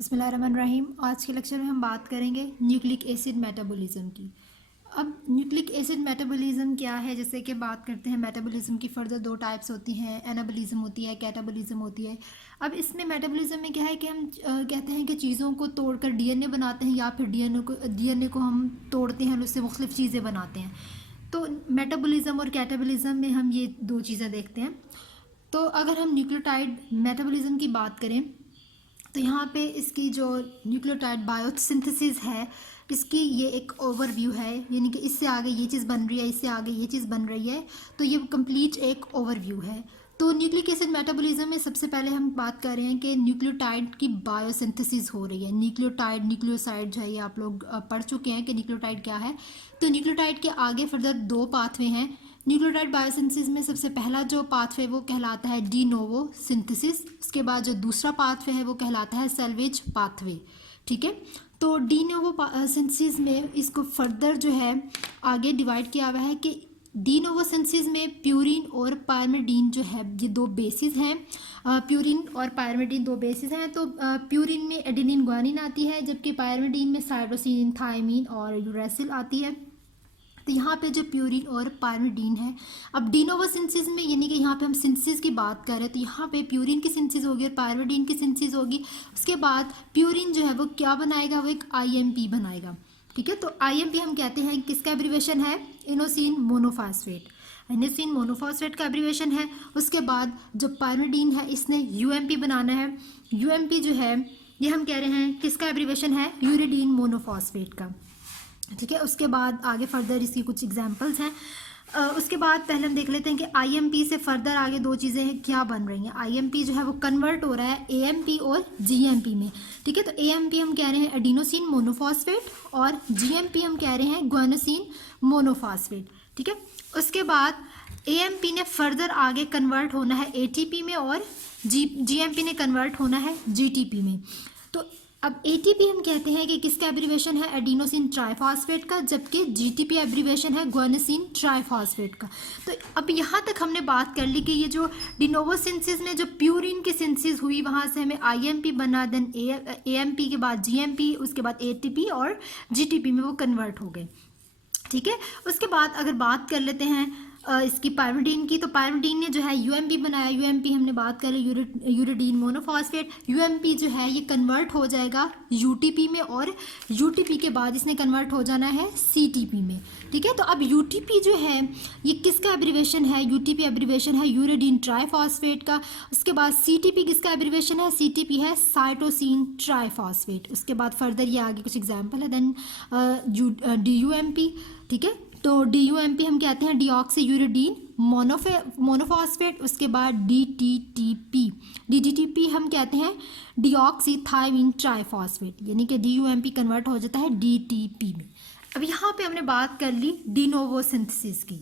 बिस्मिल्लाहिर्रहमानिर्रहीम। आज के लेक्चर में हम बात करेंगे न्यूक्लिक एसिड मेटाबॉलिज्म की। अब न्यूक्लिक एसिड मेटाबॉलिज्म क्या है, जैसे कि बात करते हैं मेटाबॉलिज्म की फर्दर दो टाइप्स होती हैं, एनाबॉलिज्म होती है, कैटाबॉलिज्म होती है। अब इसमें मेटाबॉलिज्म में क्या है कि हम कहते हैं कि चीज़ों को तोड़कर डीएनए बनाते हैं या फिर डीएनए को हम तोड़ते हैं और उससे मुख्तलिफ चीज़ें बनाते हैं। तो मेटाबॉलिज्म और कैटाबॉलिज्म में हम ये दो चीज़ें देखते हैं। तो अगर हम न्यूक्लियोटाइड मेटाबॉलिज्म की बात करें तो यहाँ पे इसकी जो न्यूक्लियोटाइड बायोसिंथेसिस है, इसकी ये एक ओवरव्यू है, यानी कि इससे आगे ये चीज़ बन रही है, इससे आगे ये चीज़ बन रही है, तो ये कंप्लीट एक ओवरव्यू है। तो न्यूक्लिक एसिड मेटाबॉलिज्म में सबसे पहले हम बात कर रहे हैं कि न्यूक्लियोटाइड की बायोसिंथेसिस हो रही है। न्यूक्लियोटाइड न्यूक्लियोसाइड जो है ये आप लोग पढ़ चुके हैं कि न्यूक्लियोटाइड क्या है। तो न्यूक्लियोटाइड के आगे फर्दर दो पाथवे हैं। न्यूक्लियोटाइड बायोसिंथेसिस में सबसे पहला जो पाथवे वो कहलाता है डी नोवो सिंथेसिस। उसके बाद जो दूसरा पाथवे है वो कहलाता है सैल्वेज पाथवे। ठीक है, तो डी नोवो सिंथेसिस में इसको फर्दर जो है आगे डिवाइड किया हुआ है कि डी नोवो सिंथेसिस में प्यूरिन और पायरिमिडीन जो है ये दो बेसिस हैं। प्यूरिन और पायरिमिडीन दो बेसिस हैं। तो प्यूरिन में एडेनिन ग्वानिन आती है, जबकि पायरिमिडीन में साइटोसिन थायमिन और यूरेसिल आती है। तो यहाँ पे जो प्यूरिन और पायरिमिडीन है, अब डी नोवो सिंथेसिस में यानी कि यहाँ पे हम सिंथेसिस की बात कर रहे हैं, तो यहाँ पे प्यूरिन की सिंथेसिस होगी और पायरिमिडीन की सिंथेसिस होगी। उसके बाद प्यूरिन जो है वो क्या बनाएगा, वो एक आईएमपी बनाएगा। ठीक है, तो आईएमपी हम कहते हैं किसका एब्रीवेशन है, इनोसिन मोनोफॉस्फेट। इनोसिन मोनोफॉस्फेट का एब्रीवेशन है। उसके बाद जो पायरिमिडीन है इसने यूएमपी बनाना है। यूएमपी जो है ये हम कह रहे हैं किसका एब्रीवेशन है, यूरिडीन मोनोफॉस्फेट का। ठीक है, उसके बाद आगे फर्दर इसकी कुछ एग्जांपल्स हैं। उसके बाद पहले हम देख लेते हैं कि आईएमपी से फर्दर आगे दो चीज़ें क्या बन रही हैं। आईएमपी जो है वो कन्वर्ट हो रहा है एएमपी और जीएमपी में। ठीक है, तो एएमपी हम कह रहे हैं एडिनोसिन मोनोफॉस्फेट और जीएमपी हम कह रहे हैं ग्वानोसिन मोनोफॉस्फेट। ठीक है, उसके बाद एएमपी ने फर्दर आगे कन्वर्ट होना है एटीपी में और जीएमपी ने कन्वर्ट होना है जीटीपी में। तो अब एटीपी हम कहते हैं कि किसका एब्रीवेशन है, एडिनोसिन ट्राइफॉस्फेट का, जबकि जीटीपी एब्रीवेशन है ग्वानिसिन ट्राइफॉस्फेट का। तो अब यहाँ तक हमने बात कर ली कि ये जो डिनोवो सिंथेसिस में जो प्यूरिन की सिंथेसिस हुई वहाँ से हमें आईएमपी बना, देन एएमपी के बाद जीएमपी, उसके बाद एटीपी और जीटीपी में वो कन्वर्ट हो गए। ठीक है, उसके बाद अगर बात कर लेते हैं इसकी पायरिमिडीन की, तो पायरिमिडीन ने जो है यूएमपी बनाया। यूएमपी हमने बात कर ली यूरिडीन मोनोफॉस्फेट। यूएमपी जो है ये कन्वर्ट हो जाएगा यूटीपी में और यूटीपी के बाद इसने कन्वर्ट हो जाना है सीटीपी में। ठीक है, तो अब यूटीपी जो है ये किसका एब्रीवेशन है, यूटीपी एब्रीवेशन है यूरिडीन ट्राइफॉस्फेट का। उसके बाद सीटीपी किसका एब्रीवेशन है, सीटीपी है साइटोसिन ट्राइफॉस्फेट। उसके बाद फर्दर ये आगे कुछ एग्जाम्पल है। देन डीयूएमपी। ठीक है, तो डीयूएमपी हम कहते हैं डीऑक्सी यूरिडीन मोनोफॉस्फेट। उसके बाद डीटीपी हम कहते हैं डीऑक्सी थायमिन ट्राइफॉस्फेट, यानी कि डीयूएमपी कन्वर्ट हो जाता है डीटीपी में। अब यहाँ पे हमने बात कर ली डिनोवो सिंथेसिस की।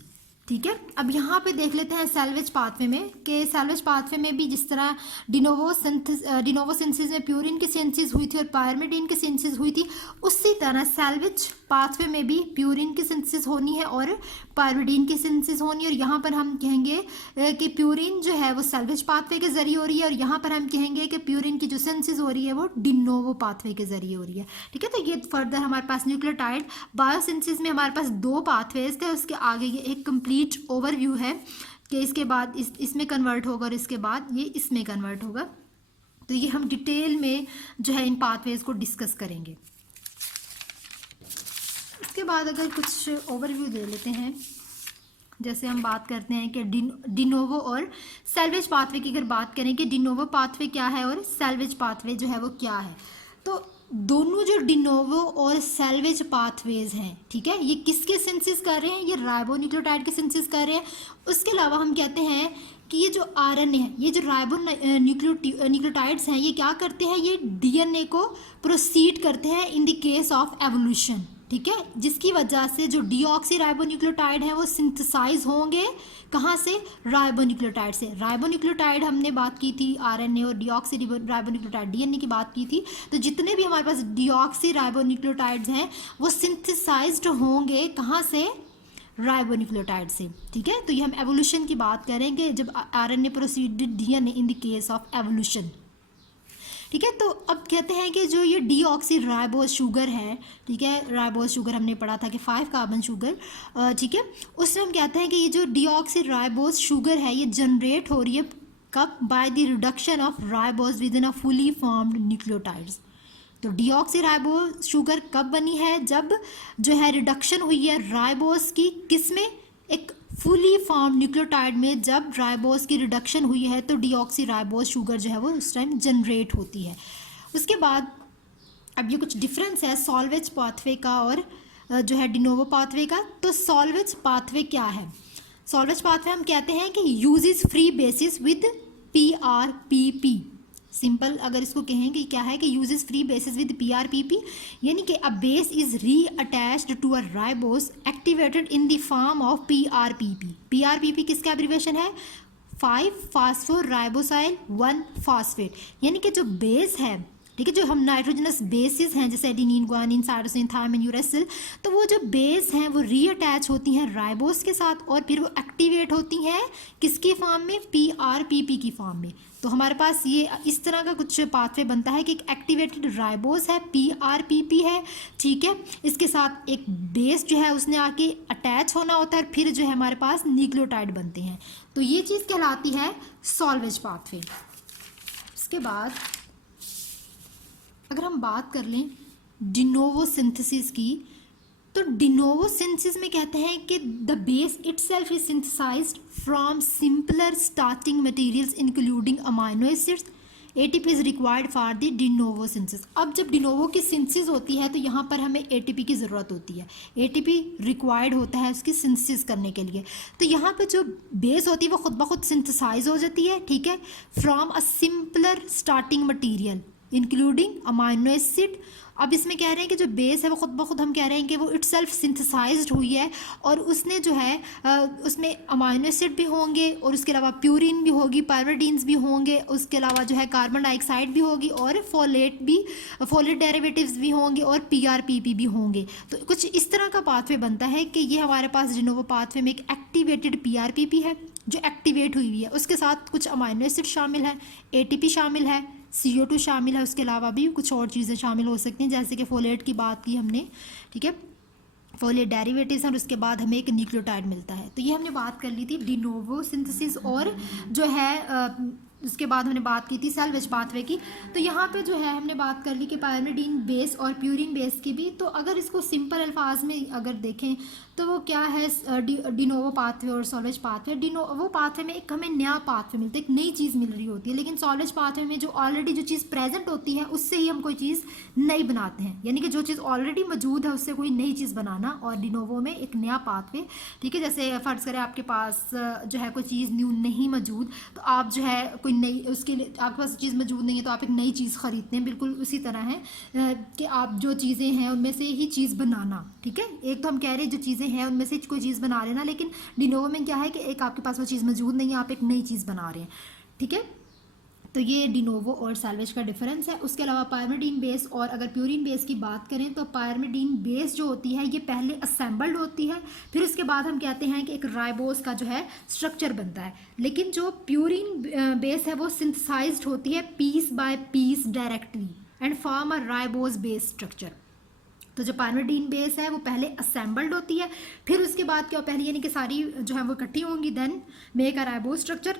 ठीक है, अब यहाँ पे देख लेते हैं सैल्वेज पाथवे में कि सैल्वेज पाथवे में भी जिस तरह डिनोवो सिंथेसिस में प्यूरिन की सिंथेसिस हुई थी और पायरिमिडीन की सिंथेसिस हुई थी, उसी तरह सैल्वेज पाथवे में भी प्यूरिन की सिंथेसिस होनी है और पायरिमिडीन की सिंथेसिस होनी है। और यहाँ पर हम कहेंगे कि प्यूरिन जो है वो सैल्वेज पाथवे के जरिए हो रही है और यहाँ पर हम कहेंगे कि प्यूरिन की जो सिंथेसिस हो रही है वो डिनोवो पाथवे के जरिए हो रही है। ठीक है, तो ये फर्दर हमारे पास न्यूक्लियोटाइड बायोसिंथेसिस में हमारे पास दो पाथवेज थे। उसके आगे ये एक कंप्लीट ओवरव्यू है कि इसके बाद इसमें कन्वर्ट होगा और इसके बाद ये इसमें कन्वर्ट होगा। तो ये हम डिटेल में जो है इन पाथवेज को डिस्कस करेंगे। इसके बाद अगर कुछ ओवरव्यू दे लेते हैं, जैसे हम बात करते हैं कि डिनोवो और सैल्वेज पाथवे की अगर बात करें कि डिनोवो पाथवे क्या है और सैल्वेज पाथवे जो है वो क्या है, तो दोनों जो डिनोवो और सैल्वेज पाथवेज हैं, ठीक है, ये किसके सिंथेसिस कर रहे हैं, ये राइबोन्यूक्लियोटाइड के सिंथेसिस कर रहे हैं। उसके अलावा हम कहते हैं कि ये जो आरएनए है, ये जो न्यूक्लियोटाइड्स हैं, ये क्या करते हैं, ये डीएनए को प्रोसीड करते हैं इन द केस ऑफ एवोल्यूशन। ठीक है, जिसकी वजह से जो डीऑक्सी राइबोन्यूक्लियोटाइड है वो सिंथेसाइज होंगे कहाँ से, राइबोन्यूक्लियोटाइड से। राइबोन्यूक्लियोटाइड हमने बात की थी आरएनए और डीऑक्सी राइबोन्यूक्लियोटाइड डीएनए की बात की थी। तो जितने भी हमारे पास डीऑक्सी राइबोन्यूक्लियोटाइड्स हैं वो सिंथेसाइज्ड होंगे कहाँ से, राइबोन्यूक्लियोटाइड से। ठीक है, तो ये हम एवोल्यूशन की बात करेंगे जब RNA proceeded DNA in the case of evolution. ठीक है। तो अब कहते हैं कि जो ये डीऑक्सी राइबोज शुगर है, ठीक है, राइबोज शुगर हमने पढ़ा था कि 5 कार्बन शुगर, ठीक है, उसमें हम कहते हैं कि ये जो डीऑक्सी राइबोज शुगर है ये जनरेट हो रही है कब, by the reduction of ribose with in a fully formed nucleotides. तो डीऑक्सी राइबोज शुगर कब बनी है, जब जो है रिडक्शन हुई है राइबोज की किस में, एक फुली फॉर्म न्यूक्लियोटाइड में जब राइबोज की रिडक्शन हुई है तो डीऑक्सी राइबोज शुगर जो है वो उस टाइम जनरेट होती है। उसके बाद अब ये कुछ डिफरेंस है सॉल्वेज पाथवे का और जो है डिनोवो पाथवे का। तो सॉल्वेज पाथवे क्या है, सॉल्वेज पाथवे हम कहते हैं कि uses free bases with PRPP। Simple अगर इसको कहें कि क्या है कि uses free bases with PRPP, यानी कि a base is reattached to a ribose activated in the form of PRPP। PRPP किसका एब्रीविएशन है, 5 फास्फोराइबोसाइल 1 फॉस्फेट, यानी कि जो बेस है, ठीक है, जो हम नाइट्रोजनस बेसिस हैं जैसे adenine, guanine, cytosine, thymine, uracil, तो वो जो बेस हैं वो रीअटैच होती हैं राइबोस के साथ और फिर वो एक्टिवेट होती हैं किसकी फॉर्म में, PRPP की फॉर्म में। तो हमारे पास ये इस तरह का कुछ पाथवे बनता है कि एक एक्टिवेटेड राइबोस है, PRPP है, ठीक है, इसके साथ एक बेस जो है उसने आके अटैच होना होता है और फिर जो है हमारे पास न्यूक्लियोटाइड बनते हैं। तो ये चीज़ कहलाती है सॉल्वेज पाथवे। इसके बाद अगर हम बात कर लें डिनोवो सिंथेसिस की, तो डिनोवो सिंथेसिस में कहते हैं कि the base itself is synthesised from simpler starting materials including amino acids. ATP is required for the de novo synthesis. अब जब डिनोवो की सिंथेसिस होती है तो यहाँ पर हमें ATP की ज़रूरत होती है, ATP रिक्वायर्ड होता है उसकी सिंथेसिस करने के लिए। तो यहाँ पर जो बेस होती है वो खुद ब खुद सिंथेसाइज हो जाती है, ठीक है, from a simpler starting material including amino acid. अब इसमें कह रहे हैं कि जो बेस है वो खुद ब खुद हम कह रहे हैं कि वो इटसेल्फ सिंथेसाइज्ड हुई है और उसने जो है उसमें अमाइनो एसिड भी होंगे और उसके अलावा प्यूरिन भी होगी, पायरिडीन्स भी होंगे, उसके अलावा जो है कार्बन डाइऑक्साइड भी होगी और फोलेट डेरिवेटिव्स भी होंगे और PRPP भी होंगे। तो कुछ इस तरह का पाथवे बनता है कि ये हमारे पास डिनोवो पाथवे में एक एक्टिवेटेड PRPP है जो एक्टिवेट हुई हुई है, उसके साथ कुछ अमाइनो एसिड शामिल है, ATP शामिल है, CO2 शामिल है, उसके अलावा भी कुछ और चीज़ें शामिल हो सकती हैं जैसे कि फोलेट की बात की हमने, ठीक है, फोलेट डेरिवेटिव्स और उसके बाद हमें एक न्यूक्लियोटाइड मिलता है। तो ये हमने बात कर ली थी डिनोवो सिंथेसिस और जो है उसके बाद हमने बात की थी सॉल्वेज पाथवे की। तो यहाँ पे जो है हमने बात कर ली कि पायरिडीन बेस और प्यूरिन बेस की भी। तो अगर इसको सिंपल अल्फाज में अगर देखें तो वो क्या है, डिनोवो पाथवे और सॉल्वेज पाथवे। डिनोवो पाथवे में एक हमें नया पाथवे मिलता है, एक नई चीज़ मिल रही होती है, लेकिन सॉल्वेज पाथवे में जो ऑलरेडी जो चीज़ प्रेजेंट होती है उससे ही हम कोई चीज़ नई बनाते हैं, यानी कि जो चीज़ ऑलरेडी मौजूद है उससे कोई नई चीज़ बनाना। और डिनोवो में एक नया पाथवे, ठीक है, जैसे फ़र्ज़ करें आपके पास जो है कोई चीज़ न्यू नहीं मौजूद, तो आप जो है कोई नई, उसके लिए आपके पास चीज़ मौजूद नहीं है तो आप एक नई चीज़ ख़रीदते हैं। बिल्कुल उसी तरह है कि आप जो चीज़ें हैं उनमें से ही चीज़ बनाना, ठीक है। एक तो हम कह रहे हैं जो चीज़ें हैं उनमें से कोई चीज़ बना लेना, लेकिन डिनोवो में क्या है कि एक आपके पास वो चीज़ मौजूद नहीं है, आप एक नई चीज़ बना रहे हैं, ठीक है। तो ये डिनोवो और सॉल्वेज का डिफरेंस है। उसके अलावा पायरिडीन बेस और अगर प्यूरिन बेस की बात करें तो पायरिडीन बेस जो होती है ये पहले असेंबल्ड होती है, फिर उसके बाद हम कहते हैं कि एक राइबोस का जो है स्ट्रक्चर बनता है, लेकिन जो प्यूरिन बेस है वो सिंथेसाइज्ड होती है piece by piece directly and form a ribose base structure. तो जो पायरिडीन बेस है वो पहले असेंबल्ड होती है, फिर उसके बाद क्या पहले यानी कि सारी जो है वो इकट्ठी होंगी, then make a ribose structure.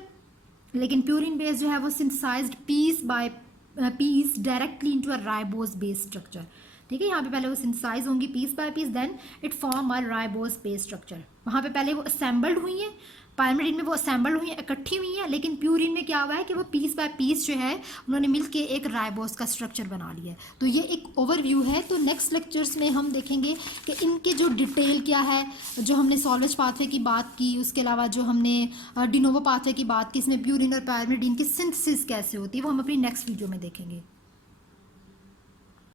लेकिन प्यूरिन बेस जो है वो synthesised piece by piece directly into a ribose base structure, ठीक है। यहाँ पे पहले वो सिंथेसाइज होंगी piece by piece, then it form a ribose base structure. वहाँ पे पहले वो असेंबल्ड हुई हैं, पायरिडीन में वो असेंबल्ड हुई हैं, इकट्ठी हुई हैं, लेकिन प्यूरिन में क्या हुआ है कि वो पीस बाय पीस जो है उन्होंने मिलके एक राइबोस का स्ट्रक्चर बना लिया है। तो ये एक ओवरव्यू है। तो नेक्स्ट लेक्चर्स में हम देखेंगे कि इनके जो डिटेल क्या है, जो हमने सॉल्वेज पाथवे की बात की, उसके अलावा जो हमने डिनोवो पाथवे की बात की, इसमें प्यूरिन और पायरिडीन की सिंथेसिस कैसे होती है वो हम अपनी नेक्स्ट वीडियो में देखेंगे।